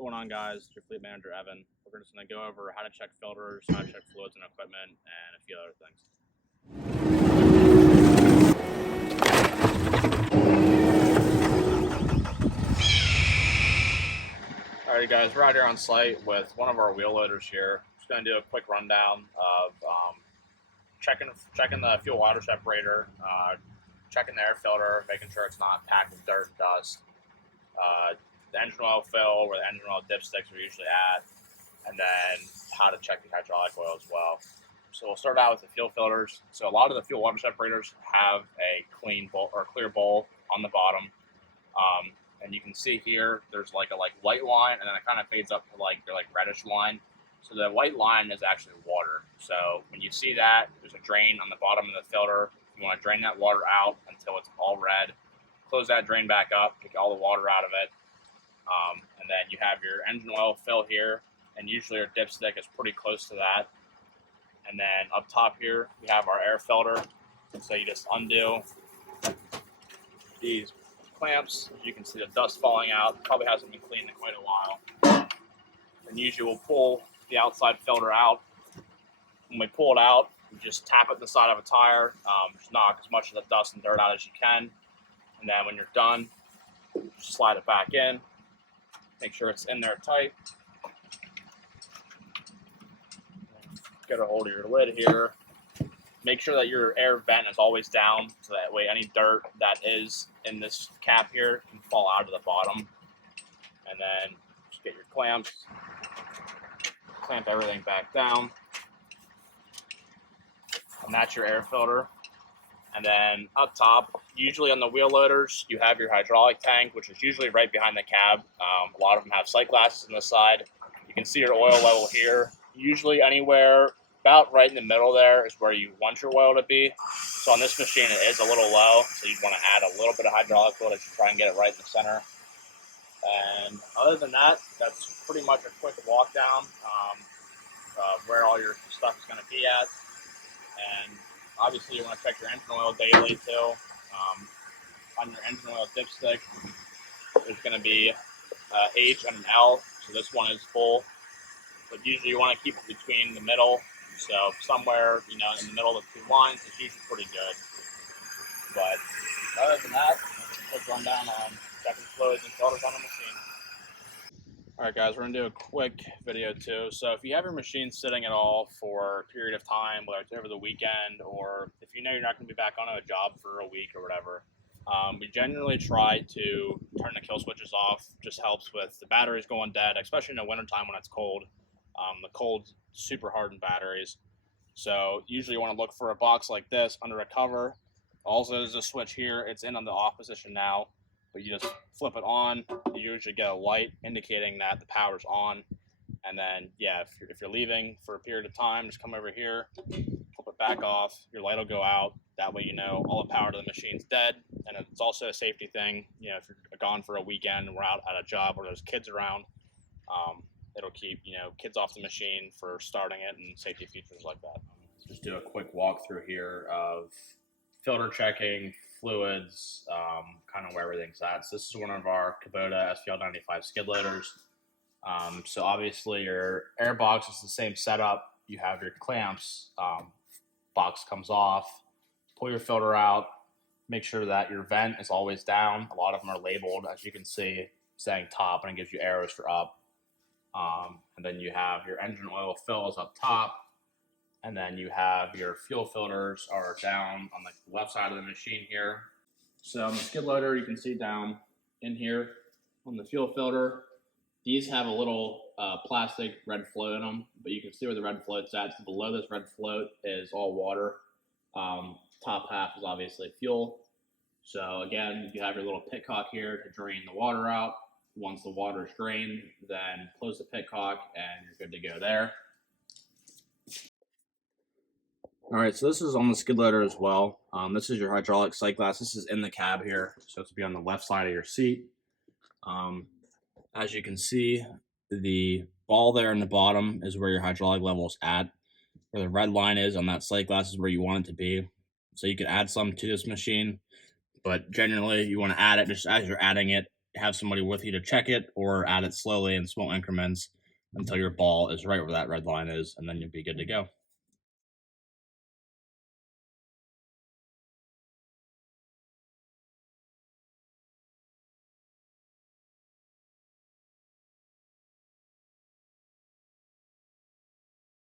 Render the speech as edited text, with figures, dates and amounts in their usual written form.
What's going on, guys? It's your fleet manager, Evan. We're just going to go over how to check filters, how to check fluids and equipment, and a few other things. Alright, guys, we're out here on site with one of our wheel loaders here. Just going to do a quick rundown of checking the fuel water separator, checking the air filter, making sure it's not packed with dirt and dust, the engine oil fill, where the engine oil dipsticks are usually at, and then how to check the hydraulic oil as well. So we'll start out with the fuel filters. So a lot of the fuel water separators have a clean bowl or clear bowl on the bottom. And you can see here, there's like a white line, and then it kind of fades up to the reddish line. So the white line is actually water. So when you see that, there's a drain on the bottom of the filter. You want to drain that water out until it's all red. Close that drain back up, take all the water out of it. And then you have your engine oil fill here, and usually your dipstick is pretty close to that. And then up top here, we have our air filter. So you just undo these clamps. As you can see, the dust falling out. Probably hasn't been cleaned in quite a while. And usually we'll pull the outside filter out. When we pull it out, you just tap it in the side of a tire. Just knock as much of the dust and dirt out as you can. And then when you're done, just slide it back in. Make sure it's in there tight. Get a hold of your lid here. Make sure that your air vent is always down, so that way any dirt that is in this cap here can fall out of the bottom. And then just get your clamps, clamp everything back down. And that's your air filter. And then up top, usually on the wheel loaders, you have your hydraulic tank, which is usually right behind the cab. A lot of them have sight glasses on the side. You can see your oil level here. Usually anywhere about right in the middle there is where you want your oil to be. So on this machine, it is a little low, so you'd want to add a little bit of hydraulic fluid as you try and get it right in the center. And other than that, that's pretty much a quick walk down of where all your stuff is going to be at. And obviously, you want to check your engine oil daily too. On your engine oil dipstick, there's going to be H and an L. So this one is full, but usually you want to keep it between the middle. So somewhere, in the middle of the two lines is usually pretty good. But other than that, let's run down on checking fluids and filters on the machine. All right, guys, we're gonna do a quick video too. So if you have your machine sitting at all for a period of time, whether it's over the weekend or if you know you're not gonna be back on a job for a week or whatever, we generally try to turn the kill switches off. Just helps with the batteries going dead, especially in the wintertime when it's cold. The cold's super hardened batteries. So usually you want to look for a box like this under a cover. Also, there's a switch here. It's in on the off position now, but you just flip it on. You usually get a light indicating that the power's on. And then, yeah, if you're leaving for a period of time, just come over here, flip it back off. Your light will go out. That way you know all the power to the machine's dead. And it's also a safety thing. If you're gone for a weekend and we're out at a job where there's kids around, it'll keep kids off the machine for starting it and safety features like that. Just do a quick walkthrough here of filter checking, fluids, kind of where everything's at. So this is one of our Kubota SPL95 skid loaders. So obviously your air box is the same setup. You have your clamps, box comes off, pull your filter out, make sure that your vent is always down. A lot of them are labeled, as you can see, saying top, and it gives you arrows for up. And then you have your engine oil fills up top, and then you have your fuel filters are down on the left side of the machine here. So on the skid loader, you can see down in here on the fuel filter, these have a little plastic red float in them, but you can see where the red float's at. So below this red float is all water. Top half is obviously fuel. So again, you have your little pitcock here to drain the water out. Once the water is drained, then close the pitcock and you're good to go there. All right, so this is on the skid loader as well. This is your hydraulic sight glass. This is in the cab here, so it's be on the left side of your seat. As you can see, the ball there in the bottom is where your hydraulic level is at. Where the red line is on that sight glass is where you want it to be. So you can add some to this machine, but generally you want to add it just as you're adding it. have somebody with you to check it, or add it slowly in small increments until your ball is right where that red line is, and then you'll be good to go.